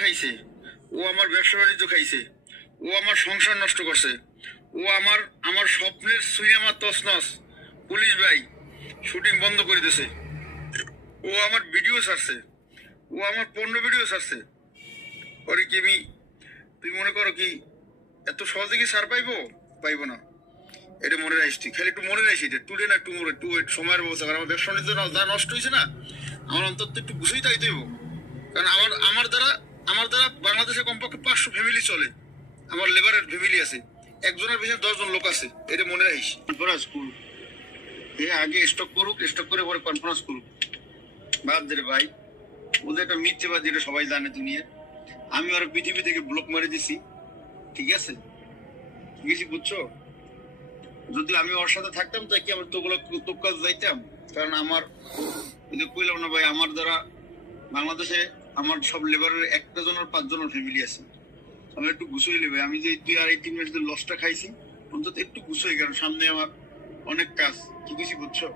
খাইছে, ও আমার ব্যবসা বাণিজ্য খাইছে, ও আমার সংসার নষ্ট করছে, ও আমার আমার স্বপ্নের সিনেমা তছনছ। পুলিশ ভাই শুটিং বন্ধ করে দিয়েছে, ও আমার ভিডিও ছাড়ছে, ও আমার পণ্য ভিডিও ছাড়ছে। পরে কি আমি, তুই মনে করো কি এত সহজে কি ছাড় পাইবো না? এটা মনে রাখিস, তুই খালি একটু মনে রাখিস, এটা টুডে না একটু সময়ের ব্যবস্থা। কারণ আমার ব্যবসা বাণিজ্য যা নষ্ট হয়েছে না, আমার অন্তত একটু বুঝেই তাই দেবো। কারণ আমার দ্বারা বাংলাদেশে কমপক্ষে 500 ফ্যামিলি চলে, আমার লেবারের ফ্যামিলি আছে, একজনের পিছনে 10 জন লোক আছে। এটা মনে রাখিস। কনফারেন্স করুক, আগে স্টক করুক, স্টক করে পরে কনফারেন্স করুক। বাদ দে রে ভাই, ওদের একটা মিথ্যেবাদী, এটা সবাই জানে দুনিয়া। আমি ওর পৃথিবী থেকে ব্লক মারি দিছি, ঠিক আছে? ঠিক আছে, বুঝছো? যদি আমি ওর সাথে থাকতাম তাই কি আমার তো কাজ যাইতাম? কারণ আমার কইলাম না ভাই, আমার দ্বারা বাংলাদেশে আমার সব লেবারের 1 জনের 5 জনের ফ্যামিলি আছে। আমি একটু গুছাই নেবে, আমি যে 2-3 মাস লসটা খাইছি, অন্তত একটু গুছাই, কারণ সামনে আমার অনেক কাজ। ঠিক আছে, বুঝছো?